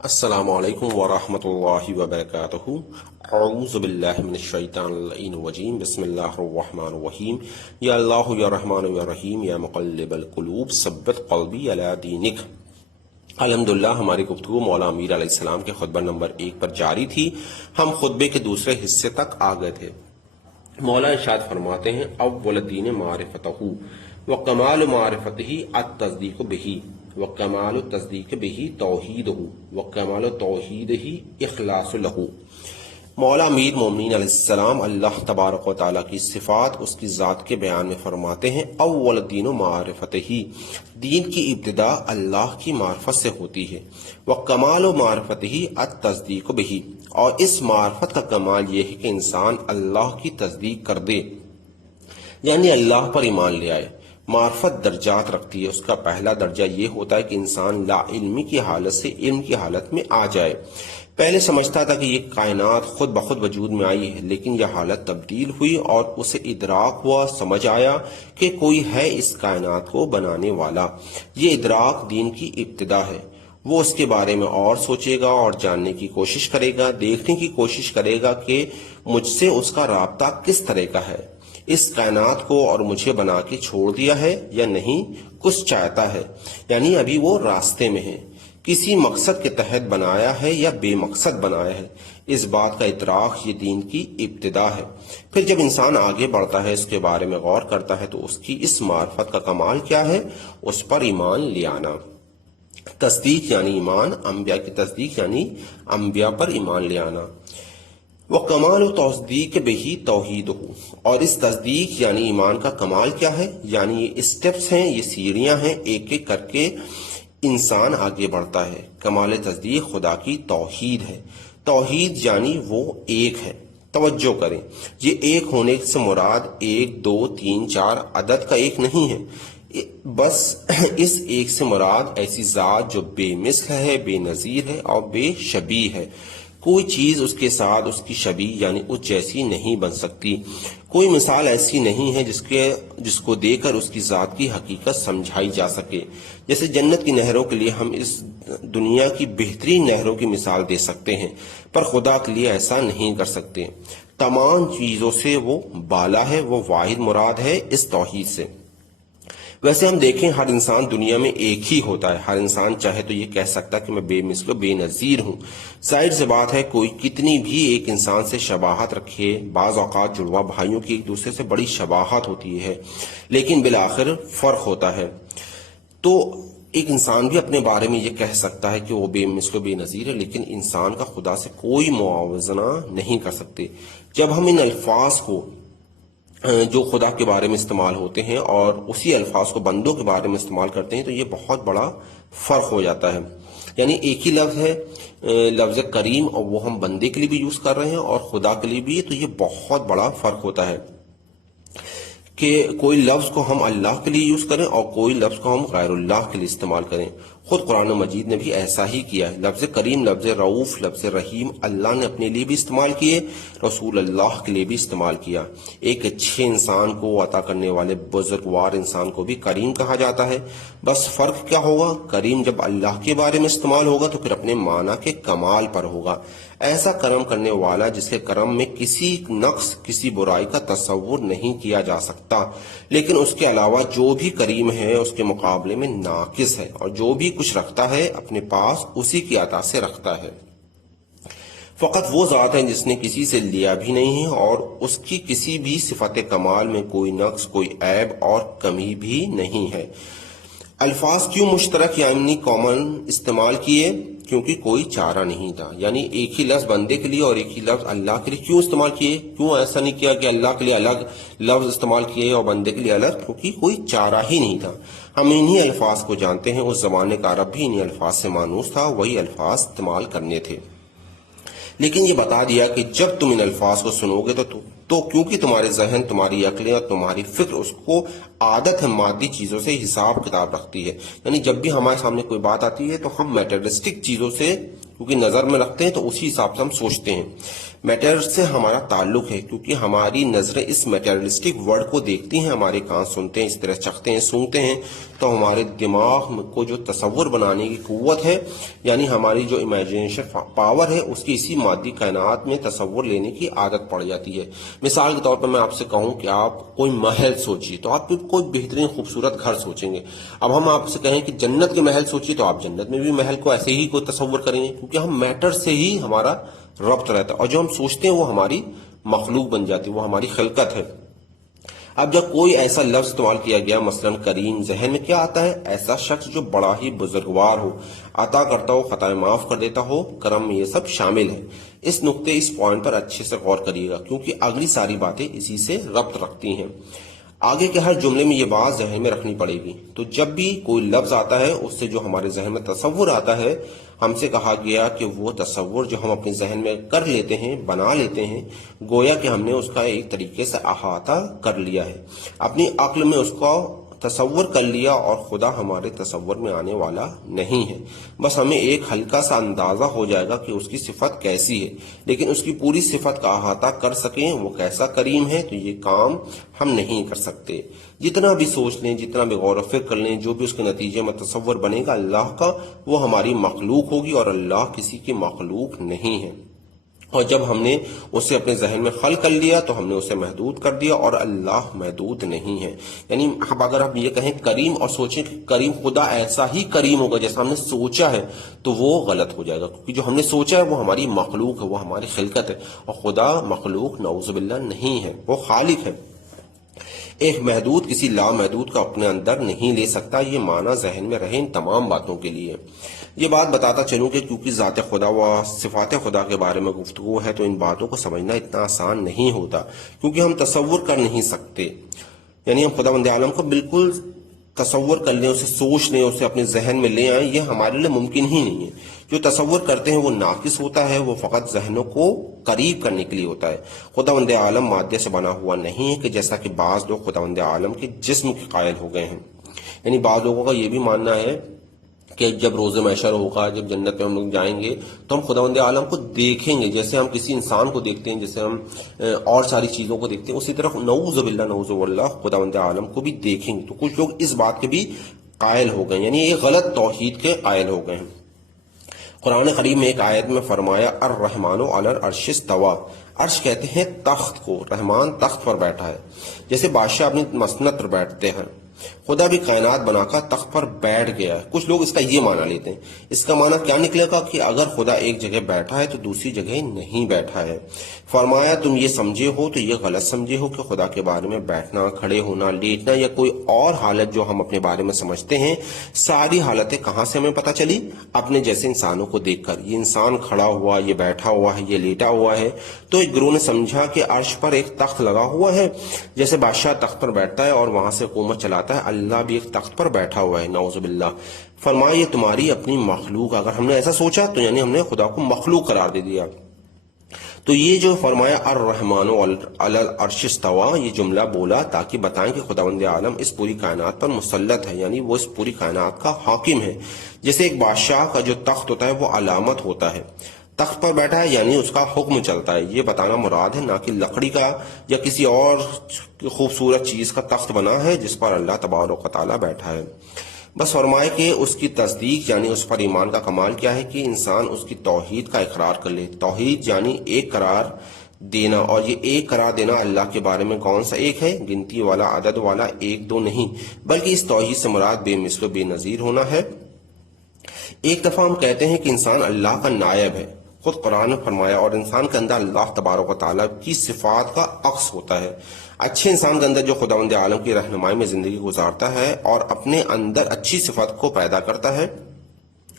السلام علیکم ورحمۃ اللہ وبرکاتہ۔ اعوذ باللہ من الشیطان اللعین الرجیم، بسم اللہ الرحمن الرحیم۔ یا اللہ یا رحمان یا رحیم یا مقلب القلوب ثبت قلبی علی دینک۔ الحمدللہ ہماری گفتگو مولا امیر علیہ السلام کے خطبہ نمبر 1 پر جاری تھی۔ ہم خطبے کے دوسرے حصے تک آ گئے تھے۔ مولا ارشاد فرماتے ہیں اول الدین معرفتہ وکمال معرفتہ التصدیق بہ وکمال التصدیق بہ توحیدہ وکمال توحیدہ اخلاص لہ۔ مولا امیر مومنین علیہ السلام اللہ تبارک و تعالیٰ کی صفات اس کی ذات کے بیان میں فرماتے ہیں اول الدین معرفتہ، دین کی ابتدا اللہ کی معرفت سے ہوتی ہے، وکمال معرفتہ التصدیق بہ، اور اس معرفت کا کمال یہ ہے کہ انسان اللہ کی تصدیق کر دے، یعنی اللہ پر ایمان لے آئے۔ معرفت درجات رکھتی ہے۔ اس کا پہلا درجہ یہ ہوتا ہے کہ انسان لا علمی کی حالت سے علم کی حالت میں آ جائے۔ پہلے سمجھتا تھا کہ یہ کائنات خود بخود وجود میں آئی ہے، لیکن یہ حالت تبدیل ہوئی اور اسے ادراک ہوا، سمجھ آیا کہ کوئی ہے اس کائنات کو بنانے والا۔ یہ ادراک دین کی ابتدا ہے۔ وہ اس کے بارے میں اور سوچے گا اور جاننے کی کوشش کرے گا، دیکھنے کی کوشش کرے گا کہ مجھ سے اس کا رابطہ کس طرح کا ہے، اس کائنات کو اور مجھے بنا کے چھوڑ دیا ہے یا نہیں، کچھ چاہتا ہے، یعنی ابھی وہ راستے میں ہے، کسی مقصد کے تحت بنایا ہے یا بے مقصد بنایا ہے۔ اس بات کا ادراک یہ دین کی ابتدا ہے۔ پھر جب انسان آگے بڑھتا ہے، اس کے بارے میں غور کرتا ہے، تو اس کی اس معرفت کا کمال کیا ہے؟ اس پر ایمان لے آنا۔ تصدیق یعنی ایمان، انبیاء کی تصدیق یعنی انبیاء پر ایمان لے آنا۔ وَكَمَالُ تَصْدِيقِ بِهِ تَوْحِيدُهُ، اور اس تصدیق یعنی ایمان کا کمال کیا ہے؟ یعنی یہ اسٹیپس ہیں، یہ سیڑھیاں ہیں، ایک ایک کر کے انسان آگے بڑھتا ہے۔ کمال تصدیق خدا کی توحید ہے۔ توحید یعنی وہ ایک ہے۔ توجہ کریں، یہ ایک ہونے سے مراد 1 2 3 4 عدد کا ایک نہیں ہے، بس اس ایک سے مراد ایسی ذات جو بے مثل ہے، بے نظیر ہے اور بے شبیہ ہے۔ کوئی چیز اس کے ساتھ اس کی شبیہ یعنی اس جیسی نہیں بن سکتی۔ کوئی مثال ایسی نہیں ہے جس کو دے کر اس کی ذات کی حقیقت سمجھائی جا سکے۔ جیسے جنت کی نہروں کے لیے ہم اس دنیا کی بہترین نہروں کی مثال دے سکتے ہیں، پر خدا کے لیے ایسا نہیں کر سکتے۔ تمام چیزوں سے وہ بالا ہے، وہ واحد مراد ہے اس توحید سے۔ ویسے ہم دیکھیں، ہر انسان دنیا میں ایک ہی ہوتا ہے۔ ہر انسان چاہے تو یہ کہہ سکتا ہے کہ میں بے مثل و بے نظیر ہوں۔ ظاہر سی بات ہے، کوئی کتنی بھی ایک انسان سے شباہت رکھے، بعض اوقات جڑواں بھائیوں کی ایک دوسرے سے بڑی شباہت ہوتی ہے، لیکن بالآخر فرق ہوتا ہے۔ تو ایک انسان بھی اپنے بارے میں یہ کہہ سکتا ہے کہ وہ بے مثل و بے نظیر ہے، لیکن انسان کا خدا سے کوئی موازنہ نہیں کر سکتے۔ جب ہم ان الفاظ کو جو خدا کے بارے میں استعمال ہوتے ہیں اور اسی الفاظ کو بندوں کے بارے میں استعمال کرتے ہیں، تو یہ بہت بڑا فرق ہو جاتا ہے۔ یعنی ایک ہی لفظ ہے، لفظ کریم، اور وہ ہم بندے کے لیے بھی یوز کر رہے ہیں اور خدا کے لیے بھی، تو یہ بہت بڑا فرق ہوتا ہے کہ کوئی لفظ کو ہم اللہ کے لیے یوز کریں اور کوئی لفظ کو ہم غیر اللہ کے لیے استعمال کریں۔ خود قرآن مجید نے بھی ایسا ہی کیا ہے۔ لفظ کریم، لفظ رعوف، لفظ رحیم اللہ نے اپنے لیے بھی استعمال کیے، رسول اللہ کے لیے بھی استعمال کیا۔ ایک اچھے انسان کو عطا کرنے والے بزرگوار انسان کو بھی کریم کہا جاتا ہے۔ بس فرق کیا ہوگا؟ کریم جب اللہ کے بارے میں استعمال ہوگا تو پھر اپنے معنی کے کمال پر ہوگا۔ ایسا کرم کرنے والا جس کے کرم میں کسی نقص، کسی برائی کا تصور نہیں کیا جا سکتا، لیکن اس کے علاوہ جو بھی کریم ہے اس کے مقابلے میں ناقص ہے، اور جو بھی کچھ رکھتا ہے اپنے پاس اسی کی عطا سے رکھتا ہے۔ فقط وہ ذات ہے جس نے کسی سے لیا بھی نہیں ہے، اور اس کی کسی بھی صفت کمال میں کوئی نقص، کوئی عیب اور کمی بھی نہیں ہے۔ الفاظ کیوں مشترک یعنی کامن استعمال کیے؟ کیونکہ کوئی چارہ نہیں تھا۔ یعنی ایک ہی لفظ بندے کے لیے اور ایک ہی لفظ اللہ کے لیے کیوں استعمال کیے؟ کیوں ایسا نہیں کیا کہ اللہ کے لیے الگ لفظ استعمال کیے اور بندے کے لیے الگ؟ کیونکہ کوئی چارہ ہی نہیں تھا۔ ہم انہی الفاظ کو جانتے ہیں، اس زمانے کا عرب بھی انہی الفاظ سے مانوس تھا، وہی الفاظ استعمال کرنے تھے۔ لیکن یہ بتا دیا کہ جب تم ان الفاظ کو سنو گے تو کیونکہ تمہارے ذہن، تمہاری عقلیں اور تمہاری فکر اس کو عادت ہے مادی چیزوں سے حساب کتاب رکھتی ہے۔ یعنی جب بھی ہمارے سامنے کوئی بات آتی ہے تو ہم میٹریسٹک چیزوں سے کیونکہ نظر میں رکھتے ہیں تو اسی حساب سے ہم سوچتے ہیں. میٹر سے ہمارا تعلق ہے کیونکہ ہماری نظریں اس میٹریلسٹک ورلڈ کو دیکھتی ہیں, ہمارے کان سنتے ہیں, اس طرح چکھتے ہیں, سونگتے ہیں, تو ہمارے دماغ کو جو تصور بنانے کی قوت ہے, یعنی ہماری جو امیجنیشن پاور ہے, اس کی اسی مادی کائنات میں تصور لینے کی عادت پڑ جاتی ہے. مثال کے طور پر میں آپ سے کہوں کہ آپ کوئی محل سوچیے تو آپ کوئی بہترین خوبصورت گھر سوچیں گے. اب ہم آپ سے کہیں کہ جنت کے محل سوچیے تو آپ جنت میں بھی محل کو ایسے ہی کوئی تصور کریں گے, کیونکہ ہم میٹر سے ہی ہمارا ربط رہتا ہے, اور جو ہم سوچتے ہیں وہ ہماری مخلوق بن جاتی ہے, وہ ہماری خلقت ہے. اب جب کوئی ایسا لفظ استعمال کیا گیا مثلا کریم, ذہن میں کیا آتا ہے؟ ایسا شخص جو بڑا ہی بزرگوار ہو, عطا کرتا ہو, خطائیں معاف کر دیتا ہو, کرم میں یہ سب شامل ہے. اس نقطے اس پوائنٹ پر اچھے سے غور کریے گا کیونکہ اگلی ساری باتیں اسی سے ربط رکھتی ہیں. آگے کے ہر جملے میں یہ بات ذہن میں رکھنی پڑے گی. تو جب بھی کوئی لفظ آتا ہے اس سے جو ہمارے ذہن میں تصور آتا ہے, ہم سے کہا گیا کہ وہ تصور جو ہم اپنے ذہن میں کر لیتے ہیں, بنا لیتے ہیں, گویا کہ ہم نے اس کا ایک طریقے سے احاطہ کر لیا ہے, اپنی عقل میں اس کو تصور کر لیا, اور خدا ہمارے تصور میں آنے والا نہیں ہے. بس ہمیں ایک ہلکا سا اندازہ ہو جائے گا کہ اس کی صفت کیسی ہے, لیکن اس کی پوری صفت کا احاطہ کر سکیں وہ کیسا کریم ہے, تو یہ کام ہم نہیں کر سکتے. جتنا بھی سوچ لیں, جتنا بھی غور و فکر کر لیں, جو بھی اس کے نتیجے میں تصور بنے گا اللہ کا, وہ ہماری مخلوق ہوگی, اور اللہ کسی کی مخلوق نہیں ہے. اور جب ہم نے اسے اپنے ذہن میں خلق کر لیا تو ہم نے اسے محدود کر دیا, اور اللہ محدود نہیں ہے. یعنی اب اگر آپ یہ کہیں کریم اور سوچیں کہ کریم خدا ایسا ہی کریم ہوگا جیسا ہم نے سوچا ہے, تو وہ غلط ہو جائے گا, کیونکہ جو ہم نے سوچا ہے وہ ہماری مخلوق ہے, وہ ہماری خلقت ہے, اور خدا مخلوق نعوذ باللہ نہیں ہے, وہ خالق ہے. ایک محدود کسی لامحدود کا اپنے اندر نہیں لے سکتا. یہ معنی ذہن میں رہے ان تمام باتوں کے لیے. یہ بات بتاتا چلوں کہ کیونکہ ذات خدا و صفات خدا کے بارے میں گفتگو ہے تو ان باتوں کو سمجھنا اتنا آسان نہیں ہوتا, کیونکہ ہم تصور کر نہیں سکتے. یعنی ہم خداوند عالم کو بالکل تصور کر لیں, اسے سوچ لیں, اسے اپنے ذہن میں لے آئیں, یہ ہمارے لیے ممکن ہی نہیں ہے. جو تصور کرتے ہیں وہ ناقص ہوتا ہے, وہ فقط ذہنوں کو قریب کرنے کے لیے ہوتا ہے. خداوند عالم مادے سے بنا ہوا نہیں ہے کہ جیسا کہ بعض لوگ خداوند عالم کے جسم کے قائل ہو گئے ہیں. یعنی بعض لوگوں کا یہ بھی ماننا ہے کہ جب روز محشر ہوگا, جب جنت میں ہم لوگ جائیں گے تو ہم خداوند عالم کو دیکھیں گے, جیسے ہم کسی انسان کو دیکھتے ہیں, جیسے ہم اور ساری چیزوں کو دیکھتے ہیں, اسی طرح نعوذ باللہ خداوند عالم کو بھی دیکھیں گے. تو کچھ لوگ اس بات کے بھی قائل ہو گئے, یعنی یہ غلط توحید کے قائل ہو گئے ہیں. قرآن کریم میں ایک آیت میں فرمایا الرحمن علی العرش استوی, عرش کہتے ہیں تخت کو, رحمان تخت پر بیٹھا ہے, جیسے بادشاہ اپنی مسند پر بیٹھتے ہیں. خدا بھی کائنات بنا کر تخت پر بیٹھ گیا ہے. کچھ لوگ اس کا یہ معنی لیتے ہیں. اس کا معنی کیا نکلے گا کہ اگر خدا ایک جگہ بیٹھا ہے تو دوسری جگہ نہیں بیٹھا ہے. فرمایا تم یہ سمجھے ہو تو یہ غلط سمجھے ہو کہ خدا کے بارے میں بیٹھنا, کھڑے ہونا, لیٹنا یا کوئی اور حالت جو ہم اپنے بارے میں سمجھتے ہیں, ساری حالتیں کہاں سے ہمیں پتہ چلی؟ اپنے جیسے انسانوں کو دیکھ کر. یہ انسان کھڑا ہوا, یہ بیٹھا ہوا ہے, یہ لیٹا ہوا ہے, تو ایک گروہ نے سمجھا کہ عرش پر ایک تخت لگا ہوا ہے, جیسے بادشاہ تخت پر بیٹھتا ہے اور وہاں سے حکومت چلاتا ہے, اللہ بھی ایک تخت پر بیٹھا ہوا ہے. نعوذ باللہ. فرمایا یہ تمہاری اپنی مخلوق. اگر ہم نے ایسا سوچا تو یعنی ہم نے خدا کو مخلوق قرار دے دیا. تو یہ جو فرمایا الرحمن علی العرش استوی, یہ جملہ بولا تاکہ بتائیں کہ خداوند عالم اس پوری کائنات پر مسلط ہے, یعنی وہ اس پوری کائنات کا حاکم ہے. جیسے ایک بادشاہ کا جو تخت ہوتا ہے وہ علامت ہوتا ہے, تخت پر بیٹھا ہے یعنی اس کا حکم چلتا ہے, یہ بتانا مراد ہے, نہ کہ لکڑی کا یا کسی اور خوبصورت چیز کا تخت بنا ہے جس پر اللہ تبارک و تعالی بیٹھا ہے. بس فرمائے کہ اس کی تصدیق یعنی اس پر ایمان کا کمال کیا ہے کہ انسان اس کی توحید کا اقرار کر لے. توحید یعنی ایک قرار دینا, اور یہ ایک قرار دینا اللہ کے بارے میں کون سا ایک ہے؟ گنتی والا, عدد والا, ایک دو نہیں, بلکہ اس توحید سے مراد بے مثل و بے نظیر ہونا ہے. ایک دفعہ ہم کہتے ہیں کہ انسان اللہ کا نائب ہے. خود قرآن نے فرمایا اور انسان کے اندر اللہ تبارک و تعالیٰ کی صفات کا عکس ہوتا ہے. اچھے انسان کے اندر جو خداوند عالم کی رہنمائی میں زندگی گزارتا ہے اور اپنے اندر اچھی صفات کو پیدا کرتا ہے,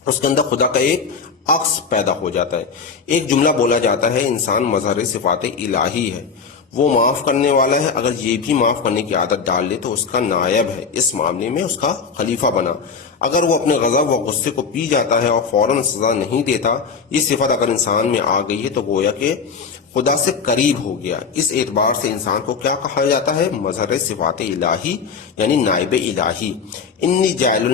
اس کے اندر خدا کا ایک عکس پیدا ہو جاتا ہے. ایک جملہ بولا جاتا ہے انسان مظہر صفات الہی ہے, وہ معاف کرنے والا ہے, اگر یہ بھی معاف کرنے کی عادت ڈال لے تو اس کا نائب ہے, اس معاملے میں اس کا خلیفہ بنا. اگر وہ اپنے غضب و غصے کو پی جاتا ہے اور فوراً سزا نہیں دیتا, یہ صفت اگر انسان میں آ گئی ہے تو گویا کہ خدا سے قریب ہو گیا. اس اعتبار سے انسان کو کیا کہا جاتا ہے؟ مظہر صفات الہی یعنی نائب الہی. انی جاعل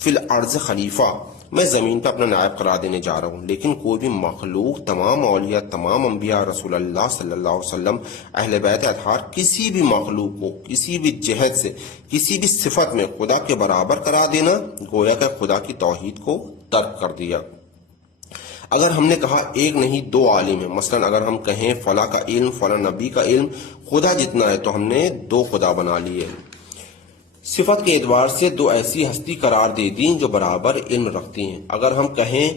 فی الارض خلیفہ, میں زمین پہ اپنا نائب قرار دینے جا رہا ہوں، لیکن کوئی بھی مخلوق، تمام اولیاء، تمام انبیاء، رسول اللہ صلی اللہ علیہ وسلم، اہل بیت اطہار، کسی بھی مخلوق کو کسی بھی جہت سے کسی بھی صفت میں خدا کے برابر قرار دینا گویا کہ خدا کی توحید کو ترک کر دیا۔ اگر ہم نے کہا ایک نہیں دو عالم ہیں، مثلا اگر ہم کہیں فلاں کا علم، فلاں نبی کا علم خدا جتنا ہے، تو ہم نے دو خدا بنا لیے۔ صفت کے اعتبار سے دو ایسی ہستی قرار دے دیں جو برابر علم رکھتی ہیں۔ اگر ہم کہیں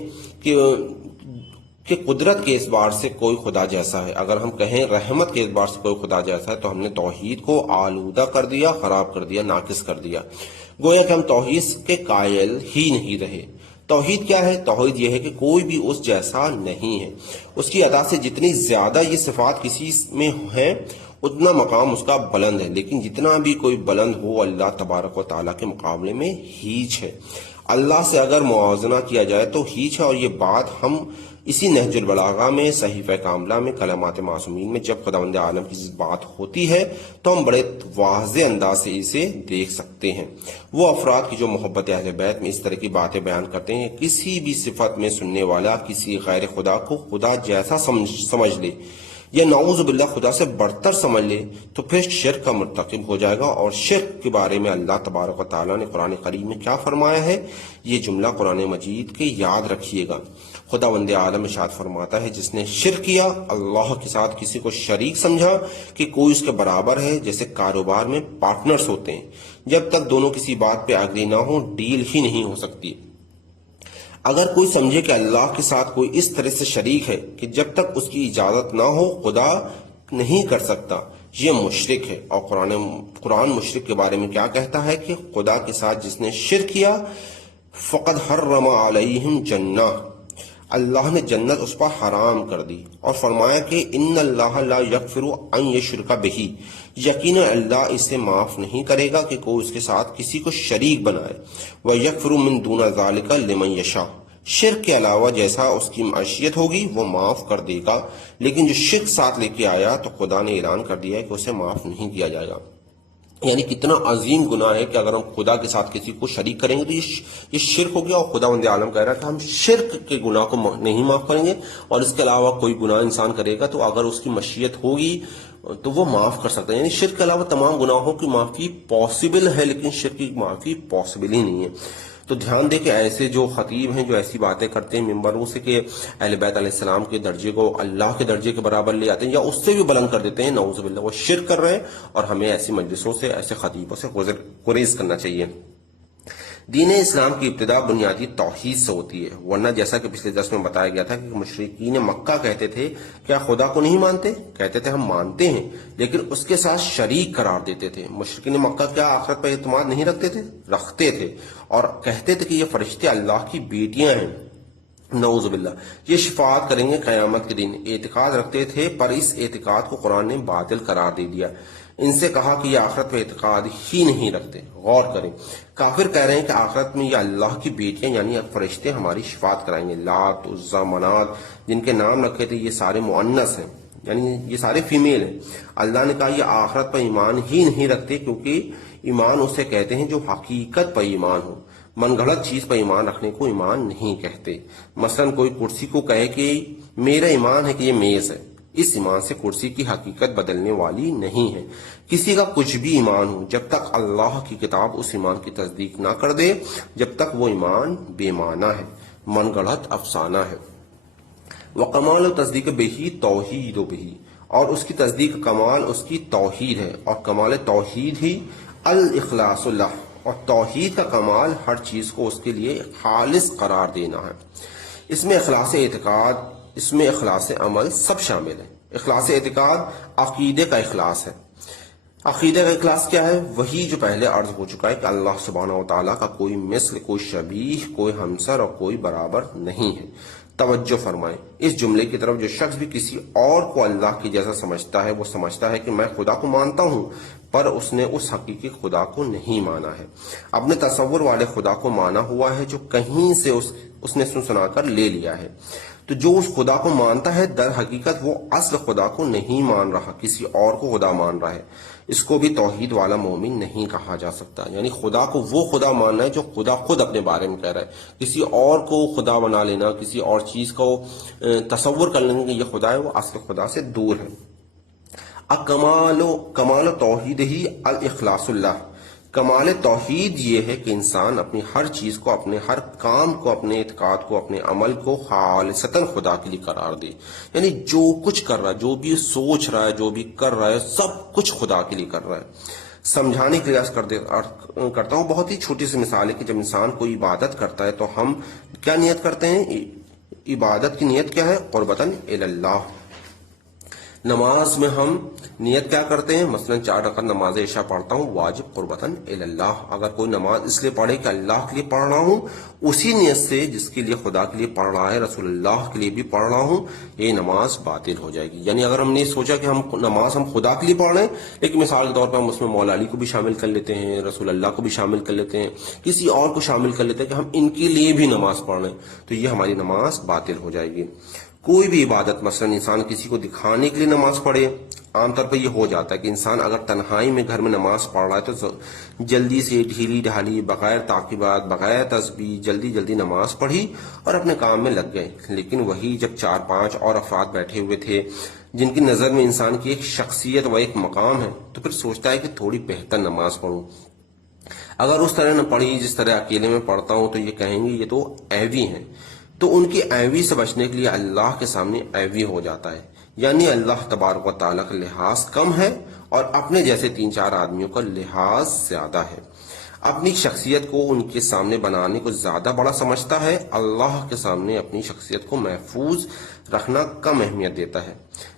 کہ قدرت کے اعتبار سے کوئی خدا جیسا ہے، اگر ہم کہیں رحمت کے اعتبار سے کوئی خدا جیسا ہے، تو ہم نے توحید کو آلودہ کر دیا، خراب کر دیا، ناقص کر دیا، گویا کہ ہم توحید کے قائل ہی نہیں رہے۔ توحید کیا ہے؟ توحید یہ ہے کہ کوئی بھی اس جیسا نہیں ہے، اس کی ادا سے جتنی زیادہ یہ صفات کسی میں ہیں اتنا مقام اس کا بلند ہے، لیکن جتنا بھی کوئی بلند ہو اللہ تبارک و تعالیٰ کے مقابلے میں ہیچ ہے۔ اللہ سے اگر موازنہ کیا جائے تو ہیچ ہے، اور یہ بات ہم اسی نہج البلاغہ میں، صحیفہ کاملہ میں، کلمات معصومین میں جب خداوند عالم کی بات ہوتی ہے تو ہم بڑے واضح انداز سے اسے دیکھ سکتے ہیں۔ وہ افراد کی جو محبت اہل بیت میں اس طرح کی باتیں بیان کرتے ہیں، کسی بھی صفت میں سننے والا کسی غیر خدا کو خدا جیسا سمجھ لے یا نعوذ باللہ خدا سے برتر سمجھ لے تو پھر شرک کا مرتکب ہو جائے گا۔ اور شرک کے بارے میں اللہ تبارک و تعالیٰ نے قرآن کریم میں کیا فرمایا ہے، یہ جملہ قرآن مجید کے یاد رکھیے گا۔ خداوند عالم ارشاد فرماتا ہے، جس نے شرک کیا، اللہ کے ساتھ کسی کو شریک سمجھا کہ کوئی اس کے برابر ہے، جیسے کاروبار میں پارٹنرز ہوتے ہیں، جب تک دونوں کسی بات پہ اگری نہ ہو ڈیل ہی نہیں ہو سکتی۔ اگر کوئی سمجھے کہ اللہ کے ساتھ کوئی اس طرح سے شریک ہے کہ جب تک اس کی اجازت نہ ہو خدا نہیں کر سکتا، یہ مشرک ہے۔ اور قرآن مشرک کے بارے میں کیا کہتا ہے کہ خدا کے ساتھ جس نے شرک کیا فقد حرم علیہم جنہ، اللہ نے جنت اس پر حرام کر دی، اور فرمایا کہ ان اللہ لا یغفر ان یشرک بہ، یقینا اللہ اسے معاف نہیں کرے گا کہ کوئی اس کے ساتھ کسی کو شریک بنائے، ویغفر من دون ذلک لمن یشاء، شرک کے علاوہ جیسا اس کی معیشت ہوگی وہ معاف کر دے گا، لیکن جو شرک ساتھ لے کے آیا تو خدا نے اعلان کر دیا ہے کہ اسے معاف نہیں کیا جائے گا۔ یعنی کتنا عظیم گناہ ہے کہ اگر ہم خدا کے ساتھ کسی کو شریک کریں گے تو یہ شرک ہو گیا، اور خداوند عالم کہہ رہا ہے کہ ہم شرک کے گناہ کو نہیں معاف کریں گے، اور اس کے علاوہ کوئی گناہ انسان کرے گا تو اگر اس کی مشیت ہوگی تو وہ معاف کر سکتا ہے۔ یعنی شرک کے علاوہ تمام گناہوں کی معافی پاسبل ہے، لیکن شرک کی معافی پاسبل ہی نہیں ہے۔ تو دھیان دے کہ ایسے جو خطیب ہیں جو ایسی باتیں کرتے ہیں ممبروں سے کہ اہل بیت علیہ السلام کے درجے کو اللہ کے درجے کے برابر لے آتے ہیں یا اس سے بھی بلند کر دیتے ہیں، نعوذ باللہ وہ شرک کر رہے ہیں، اور ہمیں ایسی مجلسوں سے، ایسے خطیبوں سے گریز کرنا چاہیے۔ دین اسلام کی ابتدا بنیادی توحید سے ہوتی ہے، ورنہ جیسا کہ پچھلے درس میں بتایا گیا تھا کہ مشرکین مکہ کہتے تھے کیا خدا کو نہیں مانتے؟ کہتے تھے ہم مانتے ہیں، لیکن اس کے ساتھ شریک قرار دیتے تھے۔ مشرکین مکہ کیا آخرت پر اعتماد نہیں رکھتے تھے؟ رکھتے تھے، اور کہتے تھے کہ یہ فرشتے اللہ کی بیٹیاں ہیں، نعوذ باللہ، یہ شفاعت کریں گے قیامت کے دن، اعتقاد رکھتے تھے، پر اس اعتقاد کو قرآن نے باطل قرار دے دیا۔ ان سے کہا کہ یہ آخرت پہ اعتقاد ہی نہیں رکھتے۔ غور کریں، کافر کہہ رہے ہیں کہ آخرت میں یہ اللہ کی بیٹیاں یعنی فرشتے ہماری شفاعت کرائیں گے۔ لات، عزا، منات جن کے نام رکھے تھے یہ سارے مؤنث ہیں، یعنی یہ سارے فیمیل ہیں۔ اللہ نے کہا یہ آخرت پر ایمان ہی نہیں رکھتے، کیونکہ ایمان اسے کہتے ہیں جو حقیقت پر ایمان ہو، من گھڑت چیز پر ایمان رکھنے کو ایمان نہیں کہتے۔ مثلا کوئی کرسی کو کہے کہ میرا ایمان ہے کہ یہ میز ہے، اس ایمان سے کرسی کی حقیقت بدلنے والی نہیں ہے۔ کسی کا کچھ بھی ایمان ہو، جب تک اللہ کی کتاب اس ایمان کی تصدیق نہ کر دے جب تک وہ ایمان بے معنی ہے، من گڑھت افسانہ ہے۔ وکمال و تصدیق بہی توحید و بہی، اور اس کی تصدیق کمال اس کی توحید ہے، اور کمال توحید ہی الاخلاص اللہ، اور توحید کا کمال ہر چیز کو اس کے لیے خالص قرار دینا ہے۔ اس میں اخلاص اعتقاد، اس میں اخلاص عمل سب شامل ہے۔ اخلاص اعتقاد عقیدے کا اخلاص ہے۔ عقیدے کا اخلاص کیا ہے؟ وہی جو پہلے عرض ہو چکا ہے کہ اللہ سبحانہ و تعالیٰ کا کوئی مثل، کوئی شبیہ، کوئی ہمسر اور کوئی برابر نہیں ہے۔ توجہ فرمائیں، اس جملے کی طرف جو شخص بھی کسی اور کو اللہ کی جیسا سمجھتا ہے وہ سمجھتا ہے کہ میں خدا کو مانتا ہوں، پر اس نے اس حقیقی خدا کو نہیں مانا ہے۔ اپنے تصور والے خدا کو مانا ہوا ہے جو کہیں سے اس نے سن سنا کر لے لیا ہے۔ تو جو اس خدا کو مانتا ہے در حقیقت وہ اصل خدا کو نہیں مان رہا، کسی اور کو خدا مان رہا ہے۔ اس کو بھی توحید والا مومن نہیں کہا جا سکتا۔ یعنی خدا کو وہ خدا ماننا ہے جو خدا خود اپنے بارے میں کہہ رہا ہے۔ کسی اور کو خدا بنا لینا، کسی اور چیز کو تصور کر لینا کہ یہ خدا ہے، وہ اصل خدا سے دور ہے۔ کمال توحید ہی الاخلاص اللہ، کمال توحید یہ ہے کہ انسان اپنی ہر چیز کو، اپنے ہر کام کو، اپنے اعتقاد کو، اپنے عمل کو خالصتاً خدا کے لیے قرار دے۔ یعنی جو کچھ کر رہا ہے، جو بھی سوچ رہا ہے، جو بھی کر رہا ہے، سب کچھ خدا کے لیے کر رہا ہے۔ سمجھانے کے لیے کرتا ہوں، بہت ہی چھوٹی سی مثال ہے کہ جب انسان کوئی عبادت کرتا ہے تو ہم کیا نیت کرتے ہیں؟ عبادت کی نیت کیا ہے؟ قربتاً اللہ۔ نماز میں ہم نیت کیا کرتے ہیں؟ مثلا 4 رکعت نماز عشاء پڑھتا ہوں، واجب قربتاً اللہ۔ اگر کوئی نماز اس لیے پڑھے کہ اللہ کے لیے پڑھ رہا ہوں، اسی نیت سے جس کے لیے خدا کے لیے پڑھ رہا ہے، رسول اللہ کے لیے بھی پڑھ رہا ہوں، یہ نماز باطل ہو جائے گی۔ یعنی اگر ہم نے سوچا کہ ہم نماز ہم خدا کے لیے پڑھ رہے ہیں، لیکن مثال کے طور پر ہم اس میں مولا علی کو بھی شامل کر لیتے ہیں، رسول اللہ کو بھی شامل کر لیتے ہیں، کسی اور کو شامل کر لیتے ہیں کہ ہم ان کے لیے بھی نماز پڑھ رہے ہیں، تو یہ ہماری نماز باطل ہو جائے گی۔ کوئی بھی عبادت، مثلا انسان کسی کو دکھانے کے لیے نماز پڑھے، عام طور پر یہ ہو جاتا ہے کہ انسان اگر تنہائی میں گھر میں نماز پڑھ رہا ہے تو جلدی سے ڈھیلی ڈھالی، بغیر تعقیبات، بغیر تسبیح، جلدی نماز پڑھی اور اپنے کام میں لگ گئے۔ لیکن وہی جب 4-5 اور افراد بیٹھے ہوئے تھے جن کی نظر میں انسان کی ایک شخصیت و ایک مقام ہے، تو پھر سوچتا ہے کہ تھوڑی بہتر نماز پڑھوں۔ اگر اس طرح نہ پڑھی جس طرح اکیلے میں پڑھتا ہوں تو یہ کہیں گے یہ تو عیوی ہیں۔ تو ان کی عیوی سے بچنے کے لیے اللہ کے سامنے عیوی ہو جاتا ہے، یعنی اللہ تبارک و تعالیٰ کا لحاظ کم ہے اور اپنے جیسے 3-4 آدمیوں کا لحاظ زیادہ ہے۔ اپنی شخصیت کو ان کے سامنے بنانے کو زیادہ بڑا سمجھتا ہے، اللہ کے سامنے اپنی شخصیت کو محفوظ رکھنا کم اہمیت دیتا ہے۔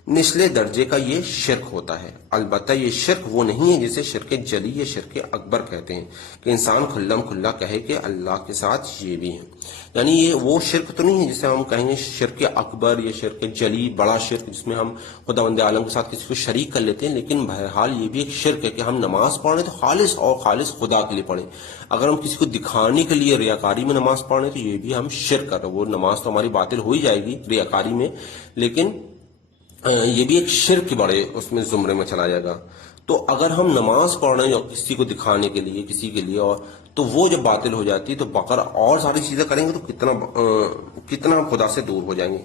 نچلے درجے کا یہ شرک ہوتا ہے۔ البتہ یہ شرک وہ نہیں ہے جسے شرک جلی یا شرک اکبر کہتے ہیں، کہ انسان کھلم کھلا کہے کہ اللہ کے ساتھ یہ بھی ہے۔ یعنی یہ وہ شرک تو نہیں ہے جسے ہم کہیں گے شرک اکبر یا شرک جلی، بڑا شرک جس میں ہم خداوند عالم کے ساتھ کسی کو شریک کر لیتے ہیں، لیکن بہرحال یہ بھی ایک شرک ہے کہ ہم نماز پڑھ رہے ہیں تو خالص اور خالص خدا کے لیے پڑھیں۔ اگر ہم کسی کو دکھانے کے لیے ریاکاری میں نماز پڑھ رہے ہیں تو یہ بھی ہم شرک کر رہے ہیں۔ وہ نماز تو ہماری باطل ہو ہی جائے گی ریاکاری میں، لیکن یہ بھی ایک شرک کے بڑے اس میں زمرے میں چلا جائے گا۔ تو اگر ہم نماز پڑھ رہے ہیں کسی کو دکھانے کے لیے، کسی کے لیے، اور تو وہ جب باطل ہو جاتی ہے تو بقر اور ساری چیزیں کریں گے تو کتنا خدا سے دور ہو جائیں گے۔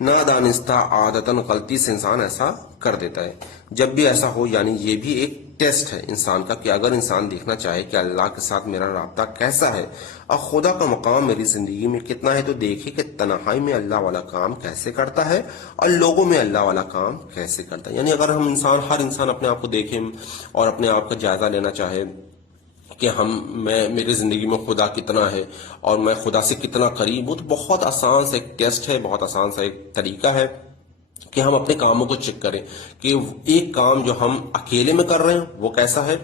نادانستہ عادتاً غلطی سے انسان ایسا کر دیتا ہے۔ جب بھی ایسا ہو، یعنی یہ بھی ایک ٹیسٹ ہے انسان کا کہ اگر انسان دیکھنا چاہے کہ اللہ کے ساتھ میرا رابطہ کیسا ہے اور خدا کا مقام میری زندگی میں کتنا ہے، تو دیکھے کہ تنہائی میں اللہ والا کام کیسے کرتا ہے اور لوگوں میں اللہ والا کام کیسے کرتا ہے۔ یعنی اگر ہم ہر انسان اپنے آپ کو دیکھیں اور اپنے آپ کا جائزہ لینا چاہے کہ میری زندگی میں خدا کتنا ہے اور میں خدا سے کتنا قریب ہوں، تو بہت آسان سا ایک ٹیسٹ ہے، بہت آسان سا ایک طریقہ ہے کہ ہم اپنے کاموں کو چیک کریں کہ ایک کام جو ہم اکیلے میں کر رہے ہیں وہ کیسا ہے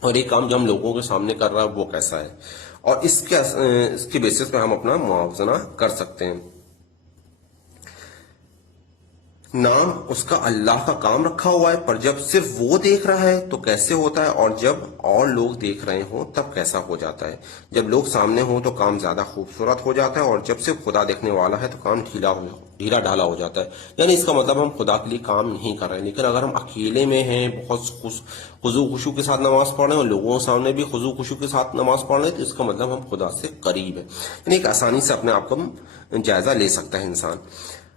اور ایک کام جو ہم لوگوں کے سامنے کر رہا ہے وہ کیسا ہے، اور اس کے بیسس پہ ہم اپنا موازنہ کر سکتے ہیں۔ نام اس کا اللہ کا کام رکھا ہوا ہے، پر جب صرف وہ دیکھ رہا ہے تو کیسے ہوتا ہے، اور جب اور لوگ دیکھ رہے ہوں تب کیسا ہو جاتا ہے۔ جب لوگ سامنے ہوں تو کام زیادہ خوبصورت ہو جاتا ہے، اور جب صرف خدا دیکھنے والا ہے تو کام ڈھیلا ڈھالا ہو جاتا ہے۔ یعنی اس کا مطلب ہم خدا کے لیے کام نہیں کر رہے ہیں، لیکن اگر ہم اکیلے میں ہیں، بہت خضوع خشوع کے ساتھ نماز پڑھ رہے ہیں اور لوگوں کے سامنے بھی خضوع خشوع کے ساتھ نماز پڑھ رہے ہیں، تو اس کا مطلب ہم خدا سے قریب ہیں۔ یعنی ایک آسانی سے اپنے آپ کا جائزہ لے سکتا ہے انسان۔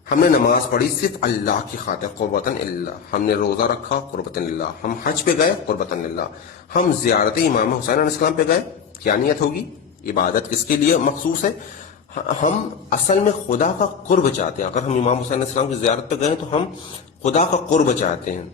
ہم نے نماز پڑھی صرف اللہ کی خاطر، قربتاً اللہ۔ ہم نے روزہ رکھا، قربتاً اللہ۔ ہم حج پہ گئے، قربتاً اللہ۔ ہم زیارت امام حسین علیہ السلام پہ گئے، کیا نیت ہوگی؟ عبادت کس کے لیے مخصوص ہے؟ ہم اصل میں خدا کا قرب چاہتے ہیں۔ اگر ہم امام حسین علیہ السلام کی زیارت پہ گئے تو ہم خدا کا قرب چاہتے ہیں۔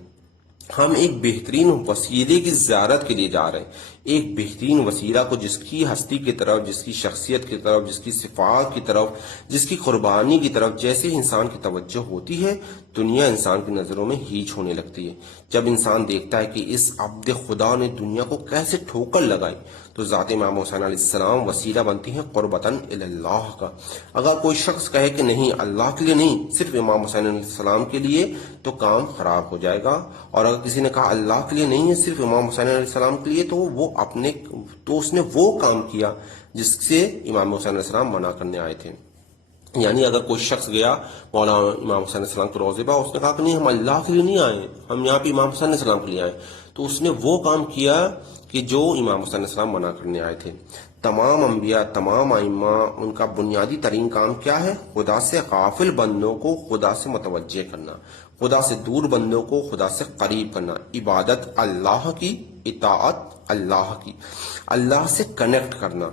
ہم ایک بہترین وسیلے کی زیارت کے لیے جا رہے ہیں، ایک بہترین وسیلہ کو جس کی ہستی کی طرف، جس کی شخصیت کی طرف، جس کی صفات کی طرف، جس کی قربانی کی طرف جیسے انسان کی توجہ ہوتی ہے، دنیا انسان کی نظروں میں ہیچ ہونے لگتی ہے۔ جب انسان دیکھتا ہے کہ اس عبد خدا نے دنیا کو کیسے ٹھوکر لگائی، تو ذات امام حسین علیہ السلام وسیلہ بنتی ہے قربتاً اللہ کا۔ اگر کوئی شخص کہے کہ نہیں، اللہ کے لیے نہیں، صرف امام حسین علیہ السلام کے لیے، تو کام خراب ہو جائے گا۔ اور اگر کسی نے کہا اللہ کے لیے نہیں ہے، صرف امام حسین علیہ السلام کے لیے، تو اس نے وہ کام کیا جس سے امام حسین علیہ السلام منع کرنے آئے تھے۔ یعنی اگر کوئی شخص گیا مولانا امام حسین علیہ السلام کے روضے پر، اس نے کہا کہ نہیں ہم اللہ کے لیے نہیں آئے، ہم یہاں پہ امام حسین علیہ السلام کے لیے آئے، تو اس نے وہ کام کیا کہ جو امام حسین علیہ السلام منع کرنے آئے تھے۔ تمام انبیاء، تمام ائمہ، ان کا بنیادی ترین کام کیا ہے؟ خدا سے غافل بندوں کو خدا سے متوجہ کرنا، خدا سے دور بندوں کو خدا سے قریب کرنا، عبادت اللہ کی، اطاعت اللہ کی، اللہ سے کنیکٹ کرنا،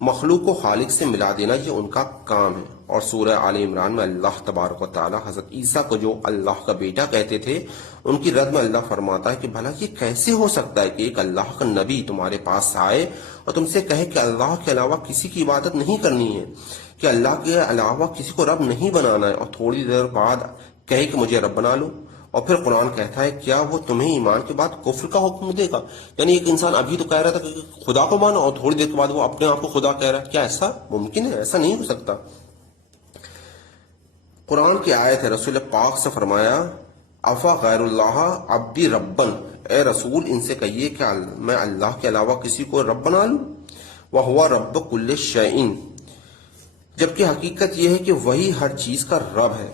مخلوق کو خالق سے ملا دینا، یہ ان کا کام ہے۔ اور سورہ آل عمران میں اللہ تبارک و تعالی حضرت عیسیٰ کو جو اللہ کا بیٹا کہتے تھے، ان کی رد میں اللہ فرماتا ہے کہ بھلا یہ کیسے ہو سکتا ہے کہ ایک اللہ کا نبی تمہارے پاس آئے اور تم سے کہے کہ اللہ کے علاوہ کسی کی عبادت نہیں کرنی ہے، کہ اللہ کے علاوہ کسی کو رب نہیں بنانا ہے، اور تھوڑی دیر بعد کہے کہ مجھے رب بنا لو۔ اور پھر قرآن کہتا ہے کیا وہ تمہیں ایمان کے بعد کفر کا حکم دے گا؟ یعنی ایک انسان ابھی تو کہہ رہا تھا کہ خدا کو مانو، اور تھوڑی دیر کے بعد وہ اپنے آپ کو خدا کہہ رہا ہے۔ کیا ایسا ممکن ہے؟ ایسا نہیں ہو سکتا۔ قرآن کی آیت ہے، رسول پاک سے فرمایا افا غیر اللہ عبدی ربن، اے رسول ان سے کہیے کہ میں اللہ کے علاوہ کسی کو رب بنا لوں؟ وہو رب کل شیء، جبکہ حقیقت یہ ہے کہ وہی ہر چیز کا رب ہے۔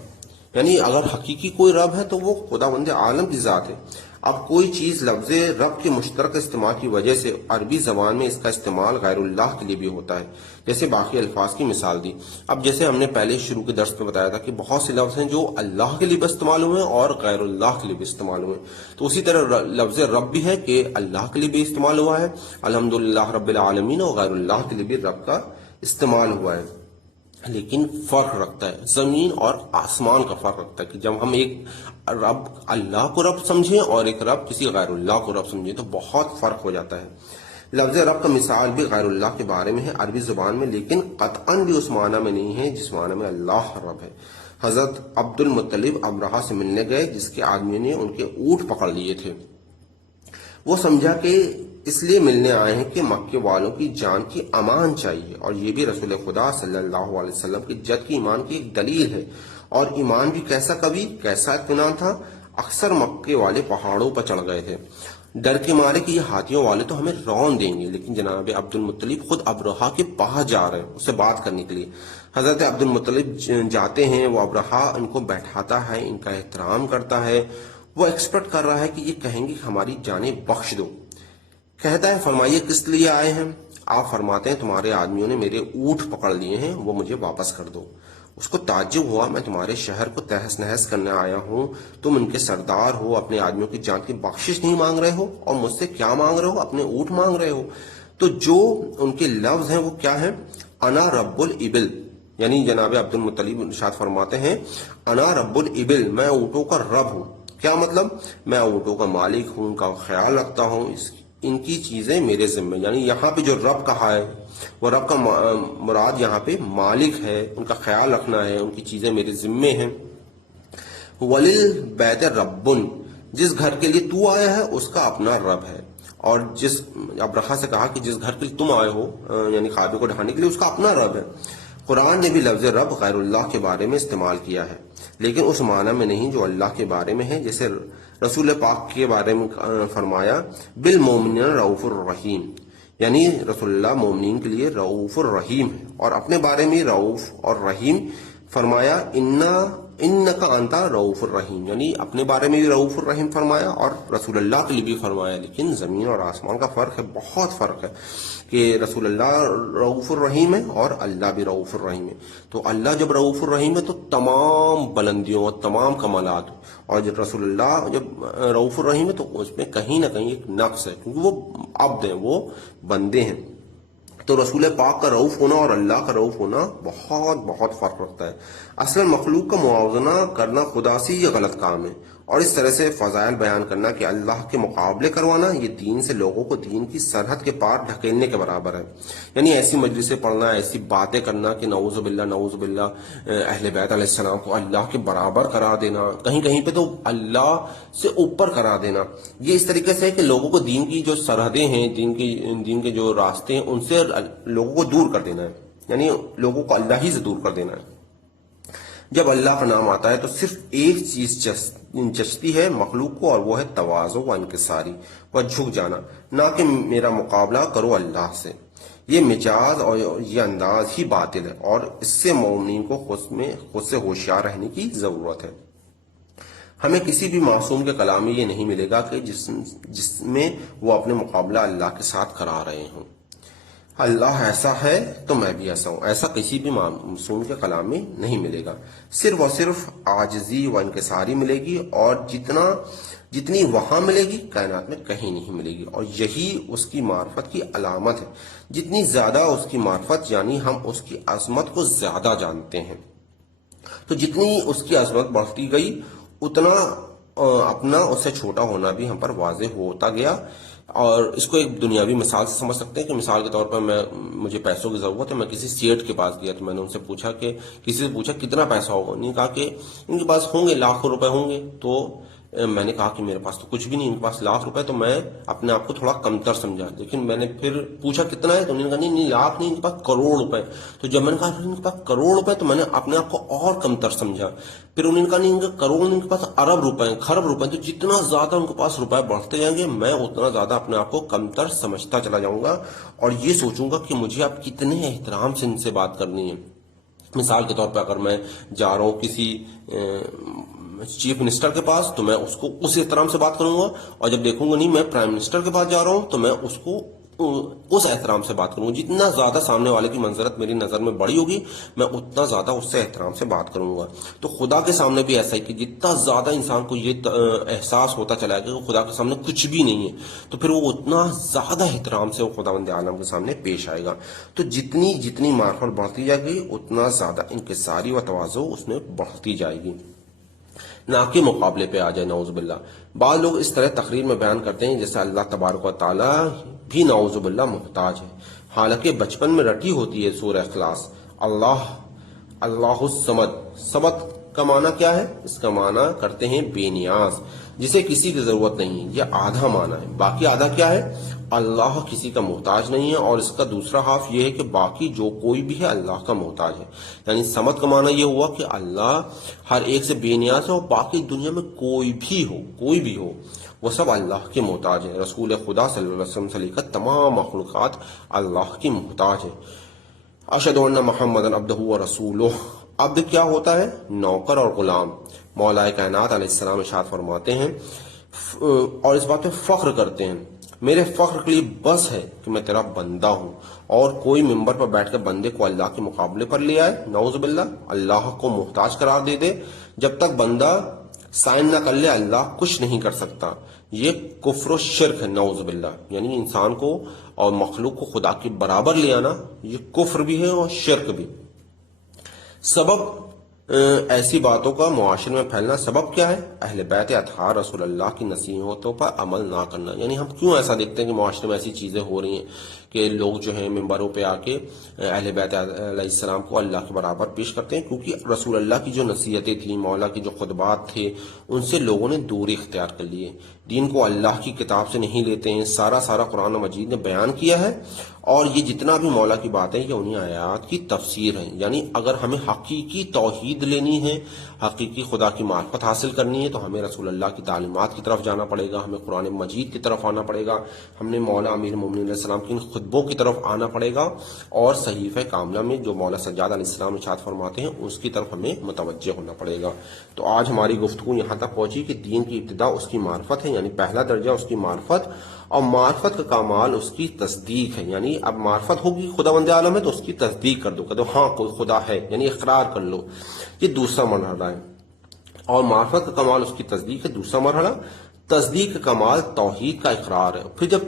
یعنی اگر حقیقی کوئی رب ہے تو وہ خداوند عالم کی ذات ہے۔ اب کوئی چیز لفظ رب کے مشترک استعمال کی وجہ سے عربی زبان میں اس کا استعمال غیر اللہ کے لیے بھی ہوتا ہے، جیسے باقی الفاظ کی مثال دی۔ اب جیسے ہم نے پہلے شروع کے درس میں بتایا تھا کہ بہت سے لفظ ہیں جو اللہ کے لیے بھی استعمال ہوئے ہیں اور غیر اللہ کے لیے بھی استعمال ہوئے ہیں، تو اسی طرح لفظ رب بھی ہے کہ اللہ کے لیے بھی استعمال ہوا ہے، الحمدللہ رب العالمین، اور غیر اللہ کے لیے بھی رب کا استعمال ہوا ہے۔ لیکن فرق رکھتا ہے، زمین اور آسمان کا فرق رکھتا ہے، کہ جب ہم ایک رب اللہ کو رب سمجھیں اور ایک رب کسی غیر اللہ کو رب سمجھیں تو بہت فرق ہو جاتا ہے۔ لفظ رب کا مثال بھی غیر اللہ کے بارے میں ہے عربی زبان میں، لیکن قطعاً بھی اس معنی میں نہیں ہے جس معنی میں اللہ رب ہے۔ حضرت عبد المطلب ابرہہ سے ملنے گئے، جس کے آدمیوں نے ان کے اونٹ پکڑ لیے تھے۔ وہ سمجھا کہ اس لیے ملنے آئے ہیں کہ مکے والوں کی جان کی امان چاہیے، اور یہ بھی رسول خدا صلی اللہ علیہ وسلم کی جد کی ایمان کی ایک دلیل ہے۔ اور ایمان بھی کیسا کبھی کیسا اطمینان تھا، اکثر مکے والے پہاڑوں پر چڑھ گئے تھے ڈر کے مارے کہ یہ ہاتھیوں والے تو ہمیں رون دیں گے، لیکن جناب عبد المطلب خود ابرہہ کے پاس جا رہے ہیں اس سے بات کرنے کے لیے۔ حضرت عبد المطلب جاتے ہیں، وہ ابرہہ ان کو بیٹھاتا ہے، ان کا احترام کرتا ہے، وہ ایکسپیکٹ کر رہا ہے کہ یہ کہیں گے ہماری جانیں بخش دو۔ کہتا ہے فرمائیے کس لیے آئے ہیں؟ آپ فرماتے ہیں تمہارے آدمیوں نے میرے اونٹ پکڑ لیے ہیں، وہ مجھے واپس کر دو۔ اس کو تعجب ہوا، میں تمہارے شہر کو تہس نہس کرنے آیا ہوں، تم ان کے سردار ہو، اپنے آدمیوں کی جان کی بخشش نہیں مانگ رہے ہو، اور مجھ سے کیا مانگ رہے ہو؟ اپنے اونٹ مانگ رہے ہو۔ تو جو ان کے لفظ ہیں وہ کیا ہیں؟ انا رب الابل، یعنی جناب عبد المطلب ارشاد فرماتے ہیں انا رب الابل، میں اونٹوں کا رب ہوں۔ کیا مطلب؟ میں اونٹوں کا مالک ہوں، ان کا خیال رکھتا ہوں، ان کی چیزیں میرے ذمہ۔ یعنی یہاں پہ جو رب کہا ہے وہ رب کا مراد یہاں پہ مالک ہے، ان کا خیال رکھنا ہے، ان کی چیزیں میرے ذمے ہیں۔ وَلِلْبَيْتِ رَبٌّ، جس گھر کے لیے تو آیا ہے اس کا اپنا رب ہے، اور جس ابرہہ سے کہا کہ جس گھر کے لیے تم آئے ہو یعنی کعبے کو ڈھانے کے لیے، اس کا اپنا رب ہے۔ قرآن نے بھی لفظ رب غیر اللہ کے بارے میں استعمال کیا ہے، لیکن اس معنی میں نہیں جو اللہ کے بارے میں ہے۔ جیسے رسول پاک کے بارے میں فرمایا بالمومنین رؤوف الرحیم، یعنی رسول اللہ مومنین کے لیے رؤوف الرحیم ہے، اور اپنے بارے میں رؤوف اور رحیم فرمایا انکا انتا رؤوف الرحیم، یعنی اپنے بارے میں بھی رؤوف الرحیم فرمایا اور رسول اللہ کے لیے بھی فرمایا۔ لیکن زمین اور آسمان کا فرق ہے، بہت فرق ہے، کہ رسول اللہ رؤوف الرحیم ہے اور اللہ بھی رؤوف الرحیم ہے۔ تو اللہ جب رؤوف الرحیم ہے تو تمام بلندیوں اور تمام کمالات، اور جب رسول اللہ جب رؤوف الرحیم ہے تو اس میں کہیں نہ کہیں ایک نقص ہے، کیونکہ وہ عبد ہیں، وہ بندے ہیں۔ تو رسول پاک کا رؤوف ہونا اور اللہ کا رؤوف ہونا بہت بہت فرق رکھتا ہے۔ اصل مخلوق کا موازنہ کرنا خدا سے یہ غلط کام ہے، اور اس طرح سے فضائل بیان کرنا کہ اللہ کے مقابلے کروانا، یہ دین سے لوگوں کو دین کی سرحد کے پار ڈھکیلنے کے برابر ہے۔ یعنی ایسی مجلسیں پڑھنا، ایسی باتیں کرنا کہ نعوذ باللہ اہل بیت علیہ السلام کو اللہ کے برابر قرار دینا، کہیں کہیں پہ تو اللہ سے اوپر قرار دینا، یہ اس طریقے سے ہے کہ لوگوں کو دین کی جو سرحدیں ہیں، دین کے جو راستے ہیں، ان سے لوگوں کو دور کر دینا ہے، یعنی لوگوں کو اللہ ہی سے دور کر دینا ہے۔ جب اللہ کا نام آتا ہے تو صرف ایک چیز جچتی ہے مخلوق کو، اور وہ ہے تواضع و انکساری و جھک جانا، نہ کہ میرا مقابلہ کرو اللہ سے۔ یہ مجاز اور یہ انداز ہی باطل ہے، اور اس سے مومنین کو خود سے ہوشیار رہنے کی ضرورت ہے۔ ہمیں کسی بھی معصوم کے کلام میں یہ نہیں ملے گا کہ جس میں وہ اپنے مقابلہ اللہ کے ساتھ کرا رہے ہوں۔ اللہ ایسا ہے تو میں بھی ایسا ہوں، ایسا کسی بھی معصوم کے کلام میں نہیں ملے گا۔ صرف اور صرف عاجزی و انکساری ملے گی، اور جتنی وہاں ملے گی کائنات میں کہیں نہیں ملے گی، اور یہی اس کی معرفت کی علامت ہے۔ جتنی زیادہ اس کی معرفت، یعنی ہم اس کی عظمت کو زیادہ جانتے ہیں، تو جتنی اس کی عظمت بڑھتی گئی اتنا اپنا اس سے چھوٹا ہونا بھی ہم پر واضح ہوتا گیا۔ اور اس کو ایک دنیاوی مثال سے سمجھ سکتے ہیں کہ مثال کے طور پر مجھے پیسوں کی ضرورت ہے، میں کسی سیٹ کے پاس گیا تو میں نے ان سے پوچھا کہ کتنا پیسہ ہوگا، انہوں نے کہا کہ ان کے پاس ہوں گے لاکھوں روپے ہوں گے۔ تو میں نے کہا کہ میرے پاس تو کچھ بھی نہیں، ان کے پاس لاکھ روپے، تو میں اپنے آپ کو تھوڑا کمتر سمجھا۔ لیکن میں نے پھر پوچھا کتنا ہے، تو انہوں نے کہا نہیں لاکھ نہیں، ان کے پاس کروڑ روپے۔ تو جب میں نے کہا ان کے پاس کروڑ روپے، تو میں نے اپنے آپ کو اور کمتر سمجھا۔ پھر انہوں نے کہا نہیں ان کے کروڑ، ان کے پاس ارب روپے ہیں، خرب روپے ہیں۔ تو جتنا زیادہ ان کے پاس روپے بڑھتے جائیں گے، میں اتنا زیادہ اپنے آپ کو کمتر سمجھتا چلا جاؤں گا، اور یہ سوچوں گا کہ مجھے اب کتنے احترام سے ان سے بات کرنی ہے۔ مثال کے طور پہ اگر میں جا رہا ہوں کسی چیف منسٹر کے پاس، تو میں اس کو اس احترام سے بات کروں گا، اور جب دیکھوں گا نہیں میں پرائم منسٹر کے پاس جا رہا ہوں، تو میں اس کو اس احترام سے بات کروں گا۔ جتنا زیادہ سامنے والے کی منزلت میری نظر میں بڑی ہوگی، میں اتنا زیادہ اس سے احترام سے بات کروں گا۔ تو خدا کے سامنے بھی ایسا ہی کہ جتنا زیادہ انسان کو یہ احساس ہوتا چلا گیا کہ خدا کے سامنے کچھ بھی نہیں ہے، تو پھر وہ اتنا زیادہ احترام سے وہ خداوند عالم کے سامنے پیش آئے گا۔ تو جتنی معرفت بڑھتی جائے گی، اتنا زیادہ انکساری و تواضع اس میں بڑھتی جائے گی، نہ کہ مقابلے پہ آ جائے، نعوذ باللہ۔ بعض لوگ اس طرح تقریر میں بیان کرتے ہیں جیسے اللہ تبارک و تعالیٰ بھی نعوذ باللہ محتاج ہے، حالانکہ بچپن میں رٹی ہوتی ہے سورہ اخلاص، اللہ الصمد۔ صمد کا معنی کیا ہے؟ اس کا معنی کرتے ہیں بے نیاز، جسے کسی کی ضرورت نہیں، یہ آدھا معنی ہے۔ باقی آدھا کیا ہے؟ اللہ کسی کا محتاج نہیں ہے، اور اس کا دوسرا حرف یہ ہے کہ باقی جو کوئی بھی ہے اللہ کا محتاج ہے۔ یعنی صمد کا معنی یہ ہوا کہ اللہ ہر ایک سے بے نیاز ہے، اور باقی دنیا میں کوئی بھی ہو وہ سب اللہ کے محتاج ہے۔ رسول خدا صلی اللہ علیہ وسلم سے لے کر تمام مخلوقات اللہ کی محتاج ہے۔ اشہد ان محمد عبدہ و رسولہ۔ عبد کیا ہوتا ہے؟ نوکر اور غلام۔ مولا کائنات علیہ السلام ارشاد فرماتے ہیں اور اس بات پہ فخر کرتے ہیں، میرے فخر کے لیے بس ہے کہ میں تیرا بندہ ہوں۔ اور کوئی ممبر پر بیٹھ کر بندے کو اللہ کے مقابلے پر لے آئے، نعوذ باللہ، اللہ کو محتاج قرار دے دے، جب تک بندہ سائن نہ کر لے اللہ کچھ نہیں کر سکتا، یہ کفر و شرک ہے، نعوذ باللہ۔ یعنی انسان کو اور مخلوق کو خدا کے برابر لے آنا، یہ کفر بھی ہے اور شرک بھی۔ سبب ایسی باتوں کا معاشرے میں پھیلنا سبب کیا ہے؟ اہل بیت اطہار رسول اللہ کی نصیحتوں پر عمل نہ کرنا۔ یعنی ہم کیوں ایسا دیکھتے ہیں کہ معاشرے میں ایسی چیزیں ہو رہی ہیں کہ لوگ جو ہیں ممبروں پہ آ کے اہل بیت علیہ السلام کو اللہ کے برابر پیش کرتے ہیں، کیونکہ رسول اللہ کی جو نصیحتیں تھیں، مولا کی جو خطبات تھے، ان سے لوگوں نے دوری اختیار کر لی ہے، دین کو اللہ کی کتاب سے نہیں لیتے ہیں۔ سارا قرآن مجید نے بیان کیا ہے، اور یہ جتنا بھی مولا کی بات ہے یہ انہی آیات کی تفسیر ہے۔ یعنی اگر ہمیں حقیقی توحید لینی ہے، حقیقی خدا کی معرفت حاصل کرنی ہے، تو ہمیں رسول اللہ کی تعلیمات کی طرف جانا پڑے گا، ہمیں قرآن مجید کی طرف آنا پڑے گا، ہم نے مولا امیر المومنین علیہ السلام کی خطبوں کی طرف آنا پڑے گا، اور صحیفہ کاملہ میں جو مولا سجاد علیہ السلام ارشاد فرماتے ہیں اس کی طرف ہمیں متوجہ ہونا پڑے گا۔ تو آج ہماری گفتگو یہاں تک پہنچی کہ دین کی ابتدا اس کی معرفت ہے، یعنی پہلا درجہ اس کی معرفت، اور معرفت کا کمال اس کی تصدیق ہے۔ یعنی اب معرفت ہوگی خداوند عالم ہے تو اس کی تصدیق کر دو، کہ ہاں کوئی خدا ہے، یعنی اقرار کر لو، یہ دوسرا مرحلہ ہے۔ اور معرفت کا کمال اس کی تصدیق ہے، دوسرا مرحلہ۔ تصدیق کا کمال توحید کا اقرار ہے۔ پھر جب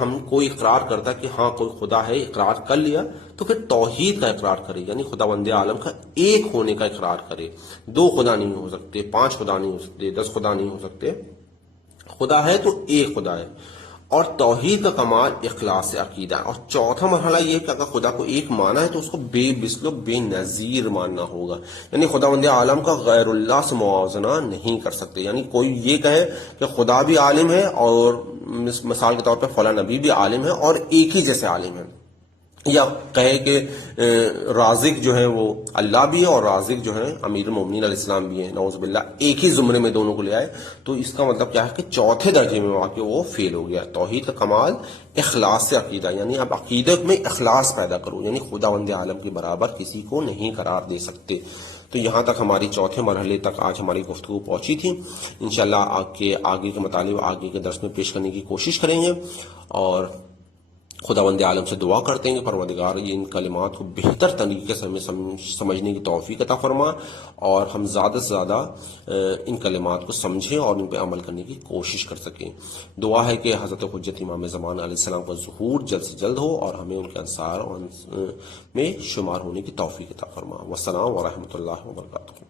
ہم کوئی اقرار کرتا ہے کہ ہاں کوئی خدا ہے، اقرار کر لیا، تو پھر توحید کا اقرار کرے، یعنی خداوند عالم کا ایک ہونے کا اقرار کرے۔ دو خدا نہیں ہو سکتے، 5 خدا نہیں ہو سکتے، 10 خدا نہیں ہو سکتے، خدا ہے تو ایک خدا ہے۔ اور توحید کا کمال اخلاص عقیدہ ہے۔ اور چوتھا مرحلہ یہ کہ اگر خدا کو ایک مانا ہے تو اس کو بے مثل و بے نظیر ماننا ہوگا، یعنی خداوند عالم کا غیر اللہ سے موازنہ نہیں کر سکتے۔ یعنی کوئی یہ کہے کہ خدا بھی عالم ہے، اور مثال کے طور پہ فلاں نبی بھی عالم ہے، اور ایک ہی جیسے عالم ہے، یا کہے کہ رازق جو ہے وہ اللہ بھی ہے اور رازق جو ہے امیر المومنین علیہ السلام بھی ہیں، نعوذ باللہ، ایک ہی زمرے میں دونوں کو لے آئے، تو اس کا مطلب کیا ہے کہ چوتھے درجے میں واقع وہ فیل ہو گیا۔ توحید کا کمال اخلاص سے عقیدہ، یعنی آپ عقیدت میں اخلاص پیدا کرو، یعنی خداوند عالم کے برابر کسی کو نہیں قرار دے سکتے۔ تو یہاں تک ہماری چوتھے مرحلے تک آج ہماری گفتگو پہنچی تھی۔ انشاءاللہ آگے کے مطالب آگے کے درس میں پیش کرنے کی کوشش کریں گے، اور خداوند عالم سے دعا کرتے ہیں کہ پروردگار یہ ان کلمات کو بہتر طریقے سے ہمیں سمجھنے کی توفیق عطا فرما، اور ہم زیادہ سے زیادہ ان کلمات کو سمجھیں اور ان پہ عمل کرنے کی کوشش کر سکیں۔ دعا ہے کہ حضرت حجت امام زمان علیہ السلام کا ظہور جلد سے جلد ہو اور ہمیں ان کے انصار میں شمار ہونے کی توفیق عطا فرما۔ والسلام ورحمۃ اللہ وبرکاتہ۔